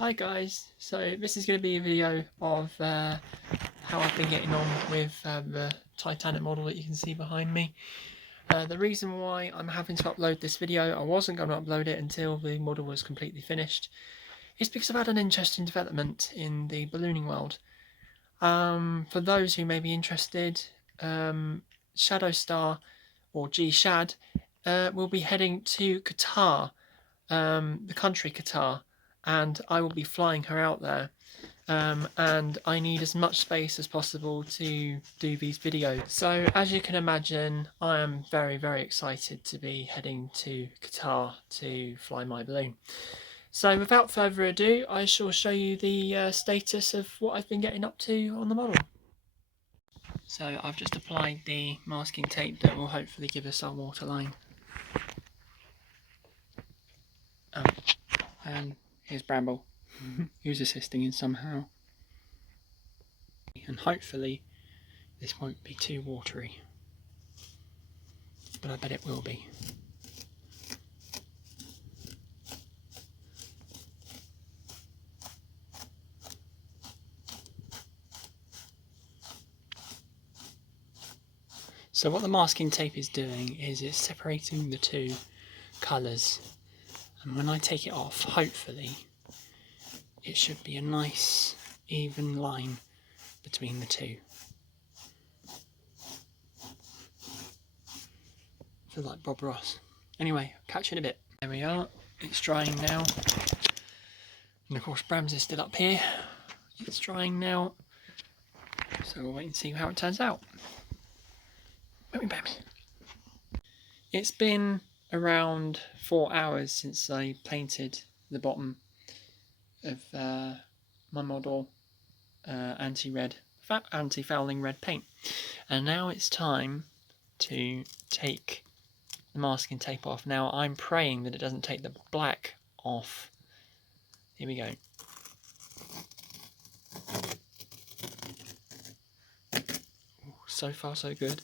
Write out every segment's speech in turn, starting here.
Hi guys, so this is going to be a video of how I've been getting on with the Titanic model that you can see behind me. The reason why I'm having to upload this video, I wasn't going to upload it until the model was completely finished, is because I've had an interesting development in the ballooning world. For those who may be interested, Shadow Star, or G-Shad, will be heading to Qatar, the country Qatar, and I will be flying her out there, and I need as much space as possible to do these videos. So as you can imagine, I am very excited to be heading to Qatar to fly my balloon. So without further ado, I shall show you the status of what I've been getting up to on the model. So I've just applied the masking tape that will hopefully give us our waterline. And here's Bramble, who's assisting in somehow. And hopefully this won't be too watery, but I bet it will be. So what the masking tape is doing is it's separating the two colours, and when I take it off, hopefully it should be a nice even line between the two. I feel like Bob Ross. Anyway, catch you in a bit. There we are, it's drying now. And of course Brams is still up here. It's drying now. So we'll wait and see how it turns out. It's been around 4 hours since I painted the bottom of my model anti-fouling red paint, and now it's time to take the masking tape off. Now I'm praying that it doesn't take the black off. Here we go. So far so good.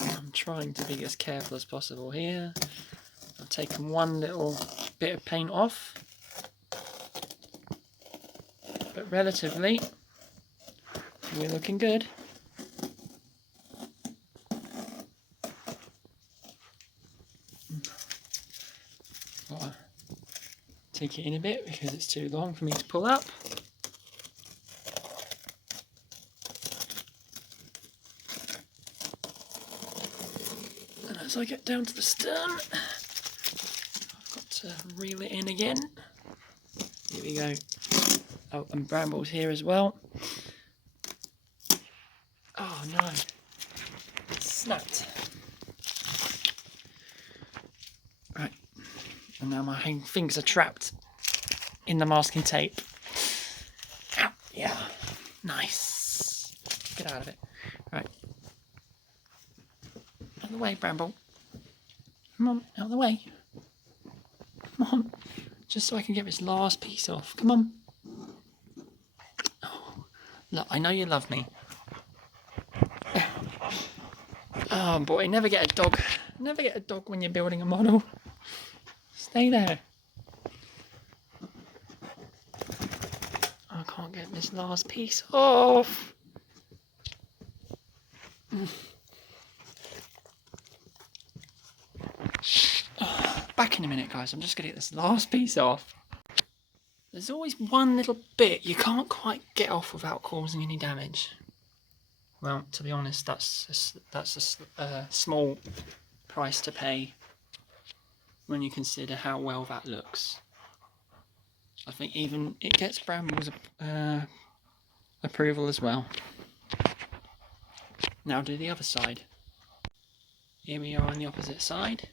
I'm trying to be as careful as possible here. I've taken one little bit of paint off, but relatively we're looking good. I'll take it in a bit because it's too long for me to pull up. And as I get down to the stern, I've got to reel it in again. Here we go. Oh, and Bramble's here as well. Oh no, it snapped. Right, and now my fingers are trapped in the masking tape. Ow, yeah, nice. Get out of it. Right. Out of the way, Bramble. Come on, out of the way. Come on. Just so I can get this last piece off. Come on. Oh, look, I know you love me. Oh boy, never get a dog. Never get a dog when you're building a model. Stay there. I can't get this last piece off. Back in a minute, guys. I'm just going to get this last piece off. There's always one little bit you can't quite get off without causing any damage. Well, to be honest, that's a small price to pay when you consider how well that looks. I think even it gets Bramble's approval as well. Now do the other side. Here we are on the opposite side.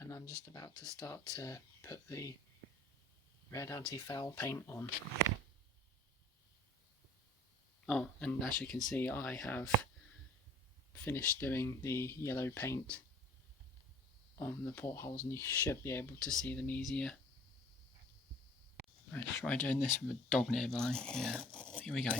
And I'm just about to start to put the red anti-foul paint on. Oh, and as you can see, I have finished doing the yellow paint on the portholes, and you should be able to see them easier. Right, try doing this with a dog nearby. Yeah, here we go.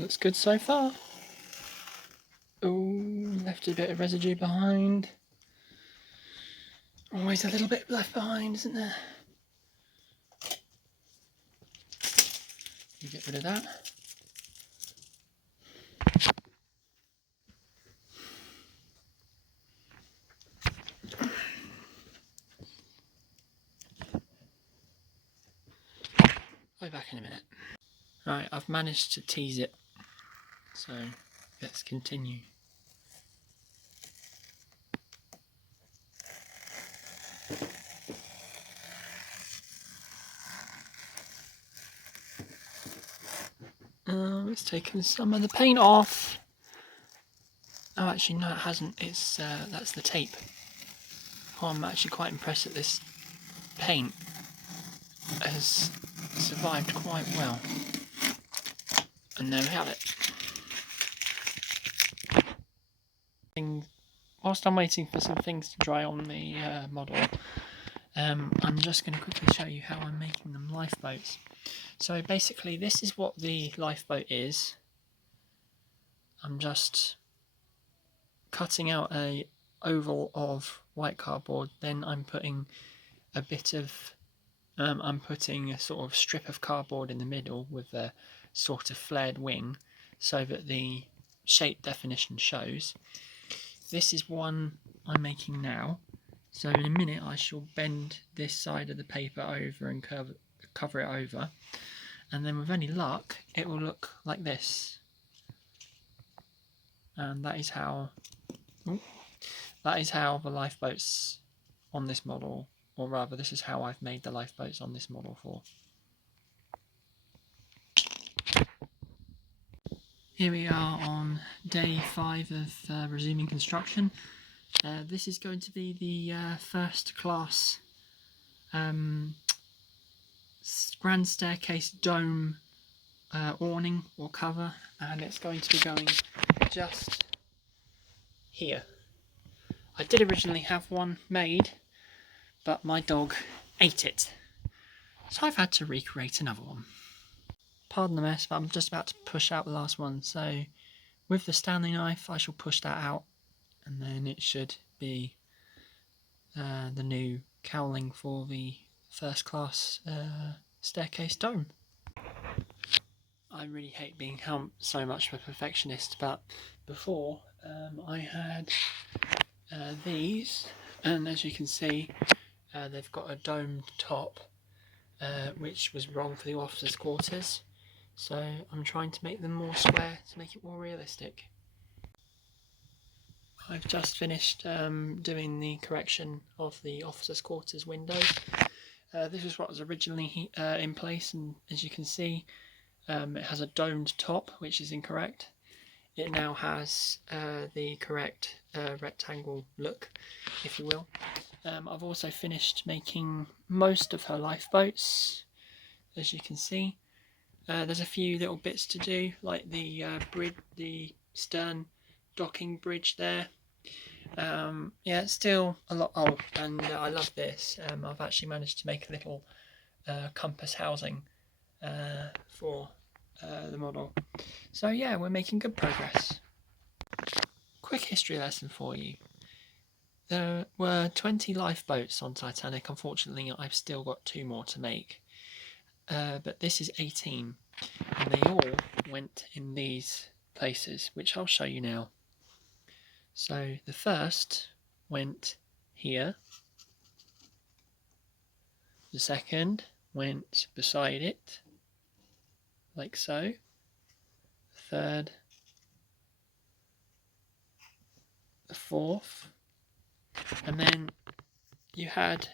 Looks good so far. Oh, left a bit of residue behind. Always a little bit left behind, isn't there? You get rid of that. I'll be back in a minute. Right, I've managed to tease it, so let's continue. It's taken some of the paint off. Oh, actually, no, it hasn't. It's that's the tape. Oh, I'm actually quite impressed that this paint has survived quite well. And there we have it. Whilst I'm waiting for some things to dry on the model, I'm just going to quickly show you how I'm making them lifeboats. So basically, this is what the lifeboat is. I'm just cutting out a oval of white cardboard, then I'm putting a bit of I'm putting a sort of strip of cardboard in the middle with a sort of flared wing so that the shape definition shows. This is one I'm making now, so in a minute I shall bend this side of the paper over and cover it over, and then with any luck it will look like this. And that is how the lifeboats on this model, or rather this is how I've made the lifeboats on this model for. Here we are on day 5 of resuming construction. This is going to be the first class grand staircase dome awning or cover, and it's going to be going just here. I did originally have one made, but my dog ate it, so I've had to recreate another one. Pardon the mess, but I'm just about to push out the last one, so with the Stanley knife I shall push that out, and then it should be the new cowling for the first class staircase dome. I really hate being so much of a perfectionist, but before I had these, and as you can see they've got a domed top, which was wrong for the officers' quarters, so I'm trying to make them more square to make it more realistic. I've just finished doing the correction of the officers' quarters windows. This is what was originally in place, and as you can see it has a domed top, which is incorrect. It now has the correct rectangle look, if you will. I've also finished making most of her lifeboats, as you can see. There's a few little bits to do, like the stern docking bridge there. Yeah, it's still a lot old, and I love this. I've actually managed to make a little compass housing for the model. So yeah, we're making good progress. Quick history lesson for you. There were 20 lifeboats on Titanic. Unfortunately, I've still got 2 more to make. But this is 18, and they all went in these places, which I'll show you now. So the first went here, the second went beside it, like so, the third, the fourth, and then you had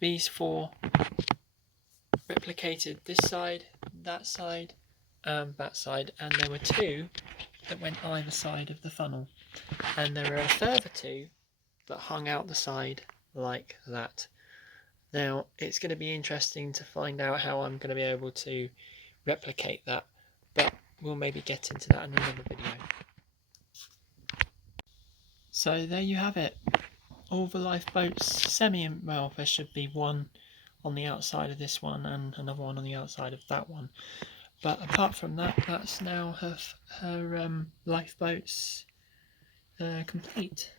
these 4 replicated this side, that side, that side, and there were 2 that went either side of the funnel, and there are a further 2 that hung out the side like that. Now it's going to be interesting to find out how I'm going to be able to replicate that, but we'll maybe get into that in another video. So there you have it, all the lifeboats well, there should be one on the outside of this one and another one on the outside of that one, But apart from that, that's now her lifeboats complete.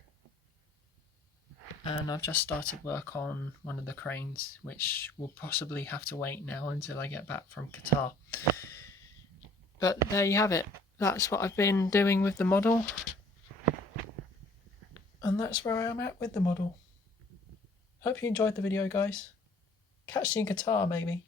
And I've just started work on one of the cranes, which will possibly have to wait now until I get back from Qatar. But there you have it. That's what I've been doing with the model. And that's where I am at with the model. Hope you enjoyed the video, guys. Catch you in Qatar, maybe.